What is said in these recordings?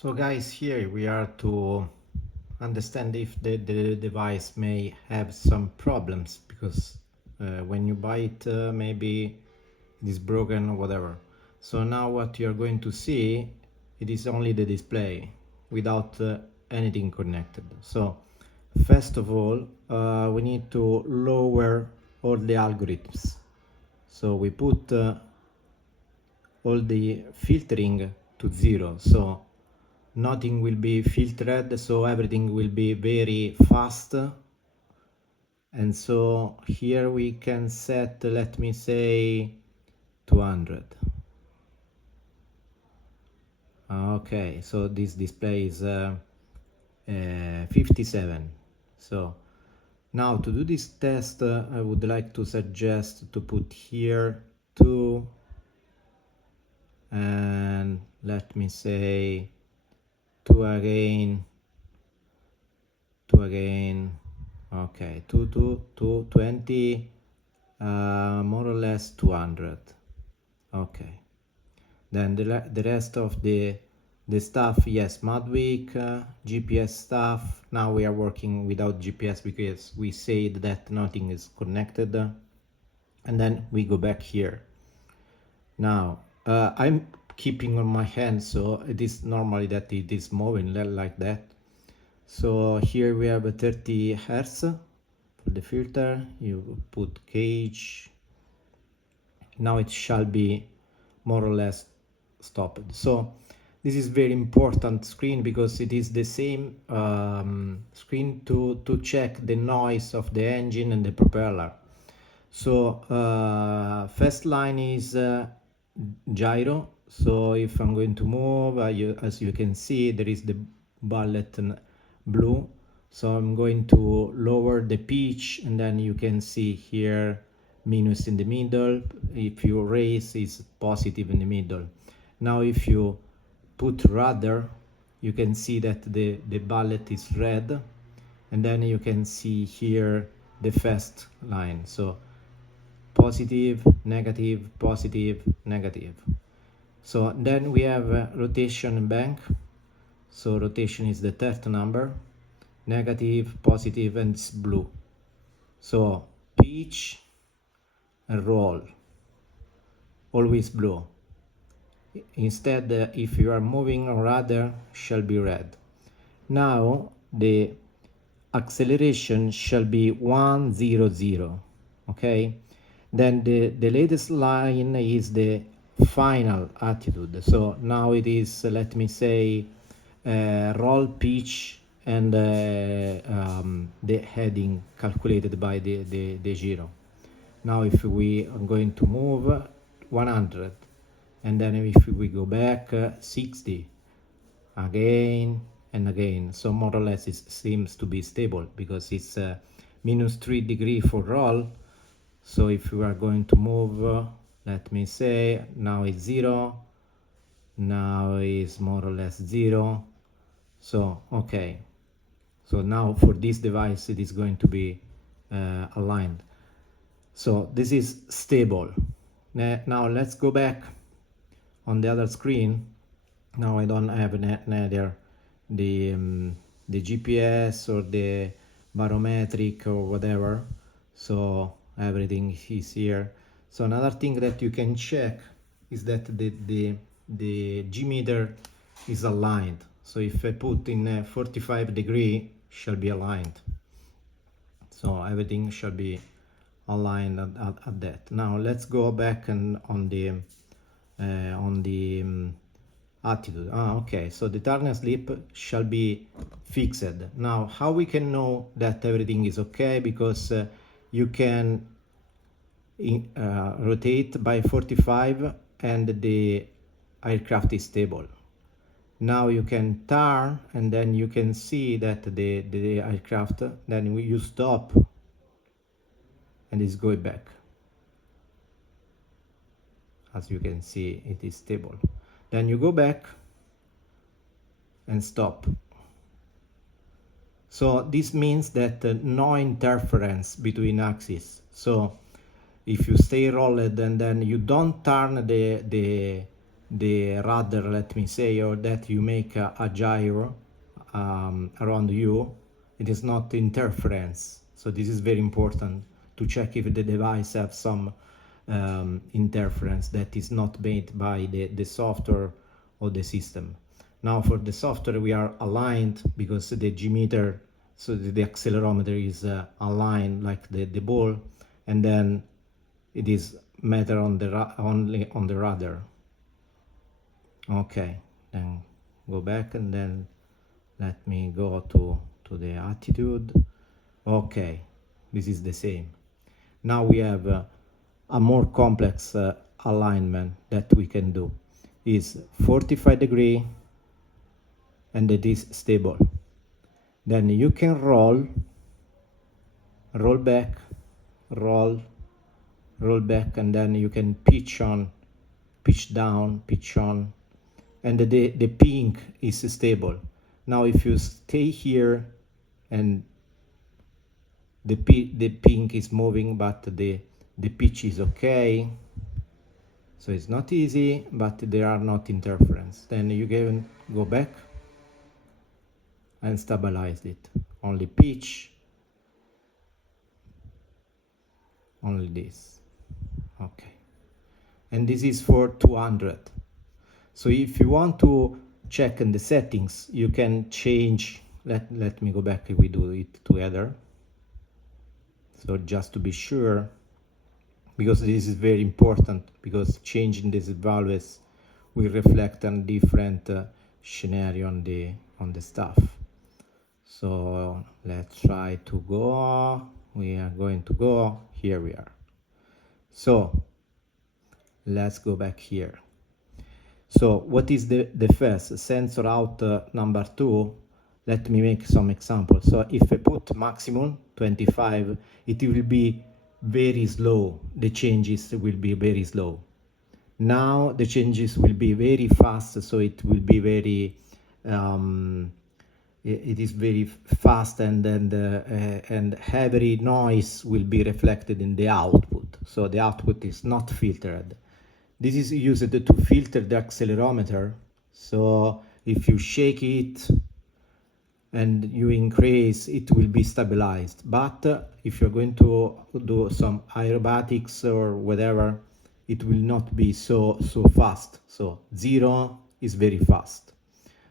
So guys, here we are to understand if the device may have some problems, because when you buy it maybe it is broken or whatever. So now what you're going to see, it is only the display without anything connected. So first of all, we need to lower all the algorithms. So we put all the filtering to 0. So nothing will be filtered, so everything will be very fast. And so here we can set, let me say, 200. Okay, so this display is 57. So now to do this test, I would like to suggest to put here 2, and let me say 2 again, 2 again. Okay, 20, more or less 200. Okay, then the rest of the stuff, yes, Madweek, GPS stuff. Now we are working without GPS because we said that nothing is connected, and then we go back here. Now I'm keeping on my hand, so it is normally that it is moving like that. So here we have a 30 Hertz for the filter. You put gauge. Now it shall be more or less stopped. So this is very important screen because it is the same screen to check the noise of the engine and the propeller. So first line is gyro. So if I'm going to move, as you can see, there is the bullet blue. So I'm going to lower the pitch, and then you can see here minus in the middle. If you raise, it's positive in the middle. Now if you put rudder, you can see that the bullet is red, and then you can see here the first line. So positive, negative, positive, negative. So then we have rotation and bank. So rotation is the third number, negative, positive, and it's blue. So pitch and roll, always blue. Instead, if you are moving on rudder, shall be red. Now the acceleration shall be 100. Okay, then the latest line is the final attitude. So now it is, let me say, roll, pitch, and the heading calculated by the gyro. Now if we are going to move 100, and then if we go back 60 again and again, so more or less it seems to be stable because it's minus 3 degrees for roll. So if we are going to move, let me say, now it's 0, now it's more or less 0. So okay, so now for this device it is going to be aligned. So this is stable. Now let's go back on the other screen. Now I don't have neither the GPS or the barometric or whatever, so everything is here. So another thing that you can check is that the G meter is aligned. So if I put in 45 degree, shall be aligned. So everything shall be aligned at that. Now let's go back and on the attitude. Okay, so the turn and slip shall be fixed. Now how we can know that everything is okay? Because you can rotate by 45 and the aircraft is stable. Now you can turn, and then you can see that the aircraft, then you stop and it's going back. As you can see, it is stable. Then you go back and stop. So this means that no interference between axes. So if you stay rolled and then you don't turn the the rudder, let me say, or that you make a gyro around you, it is not interference. So this is very important to check if the device has some interference that is not made by the software or the system. Now for the software we are aligned because the G-meter, so the accelerometer is aligned like the ball, and then it is meter on the only on the rudder. Okay, then go back and then let me go to the attitude. Okay, this is the same. Now we have a more complex alignment that we can do. Is 45 degree and it is stable. Then you can roll back, roll back, and then you can pitch on, pitch down, pitch on, and the pink is stable. Now if you stay here and the pink is moving but the pitch is okay, so it's not easy but there are not interference, then you can go back and stabilize it. Only pitch, only this. Okay, and this is for 200. So if you want to check in the settings, you can change. Let me go back if we do it together. So just to be sure, because this is very important, because changing these values will reflect on different scenario on the stuff. So let's try to go. We are going to go. Here we are. So let's go back here. So what is the first sensor out number 2? Let me make some examples. So if I put maximum 25, it will be very slow. The changes will be very slow. Now the changes will be very fast, so it will be very it is very fast, and heavy noise will be reflected in the output. So the output is not filtered. This is used to filter the accelerometer. So if you shake it and you increase, it will be stabilized. But if you're going to do some aerobatics or whatever, it will not be so fast. So 0 is very fast.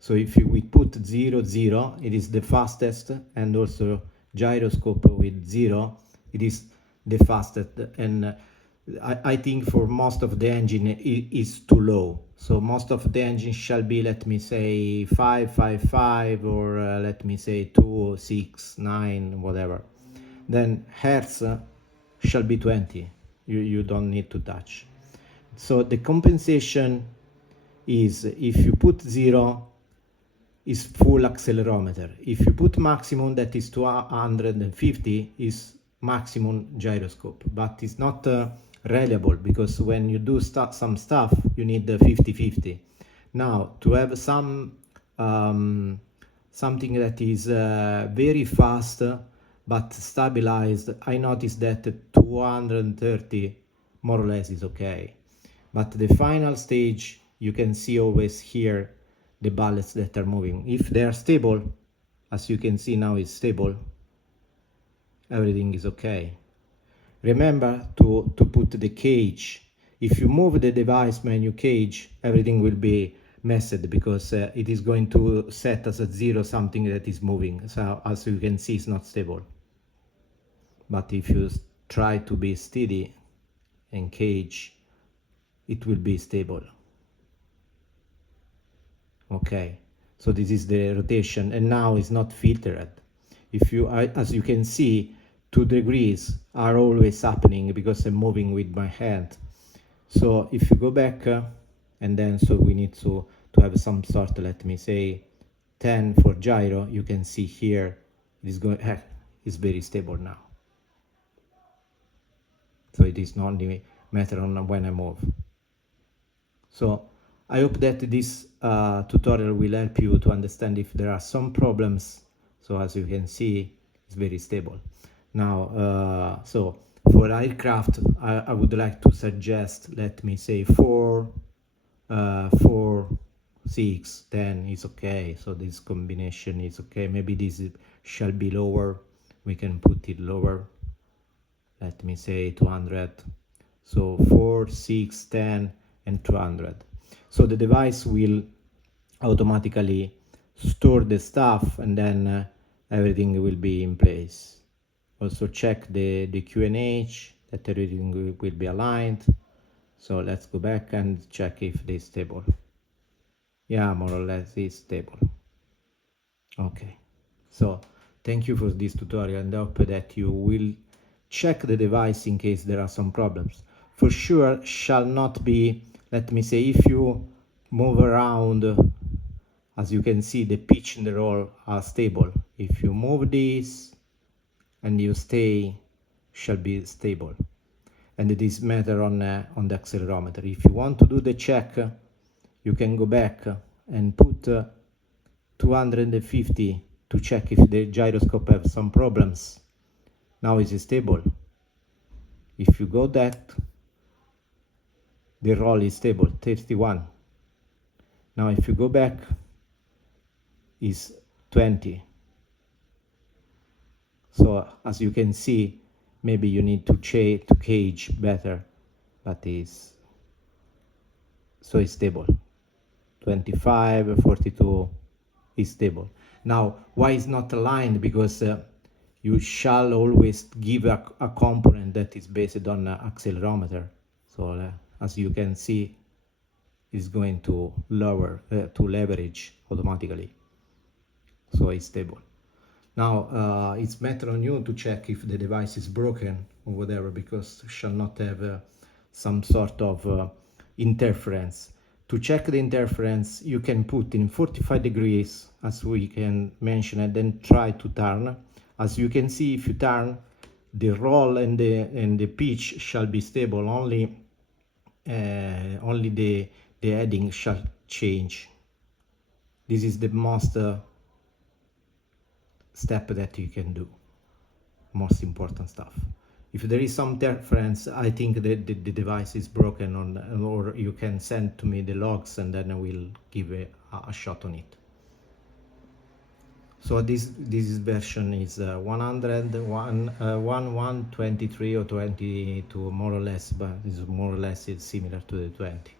So if we put 0, 0, it is the fastest, and also gyroscope with 0, it is the fastest. And I think for most of the engine it is too low. So most of the engine shall be, let me say 5, 5, 5, or let me say 2, 6, 9, whatever. Then hertz shall be 20. You don't need to touch. So the compensation is, if you put 0, is full accelerometer. If you put maximum, that is 250, is maximum gyroscope. But it's not reliable, because when you do some stuff, you need the 50-50. Now, to have some something that is very fast but stabilized, I noticed that 230 more or less is okay. But the final stage, you can see always here the bullets that are moving. If they are stable, as you can see now, it's stable, everything is okay. Remember to put the cage. If you move the device menu cage, everything will be messed, because it is going to set as a 0 something that is moving. So as you can see, it's not stable. But if you try to be steady and cage, it will be stable. Okay, so this is the rotation, and now it's not filtered. If you, as you can see, 2 degrees are always happening because I'm moving with my hand. So if you go back, and then so we need to have some sort, let me say 10 for gyro, you can see here it is going, it's very stable now. So it is not only matter on when I move. So I hope that this tutorial will help you to understand if there are some problems. So as you can see, it's very stable. Now, so for aircraft, I would like to suggest, let me say 4 4, 6, 10 is okay. So this combination is okay. Maybe this shall be lower. We can put it lower. Let me say 200. So 4, 6, 10, and 200. So the device will automatically store the stuff, and then everything will be in place. Also check the QNH, that everything will be aligned. So let's go back and check if it's stable. Yeah, more or less it's stable. Okay, so thank you for this tutorial, and I hope that you will check the device in case there are some problems. For sure shall not be, let me say, if you move around, as you can see, the pitch and the roll are stable. If you move this and you stay, shall be stable. And it is matter on the accelerometer. If you want to do the check, you can go back and put 250 to check if the gyroscope have some problems. Now it is stable. If you go that, the roll is stable, 31. Now if you go back, is 20. So as you can see, maybe you need to cage better, but it's stable. 25, 42 is stable. Now, why is not aligned? Because you shall always give a component that is based on accelerometer. So as you can see, it's going to lower, to leverage automatically. So it's stable. Now it's matter on you to check if the device is broken or whatever, because it shall not have some sort of interference. To check the interference, you can put in 45 degrees, as we can mention, and then try to turn. As you can see, if you turn, the roll and the pitch shall be stable. Only the heading shall change. This is the most step that you can do, most important stuff. If there is some interference, I think that the device is broken, or you can send to me the logs, and then I will give a shot on it. So this version is 123 or 22, more or less, but it's more or less it's similar to the 20.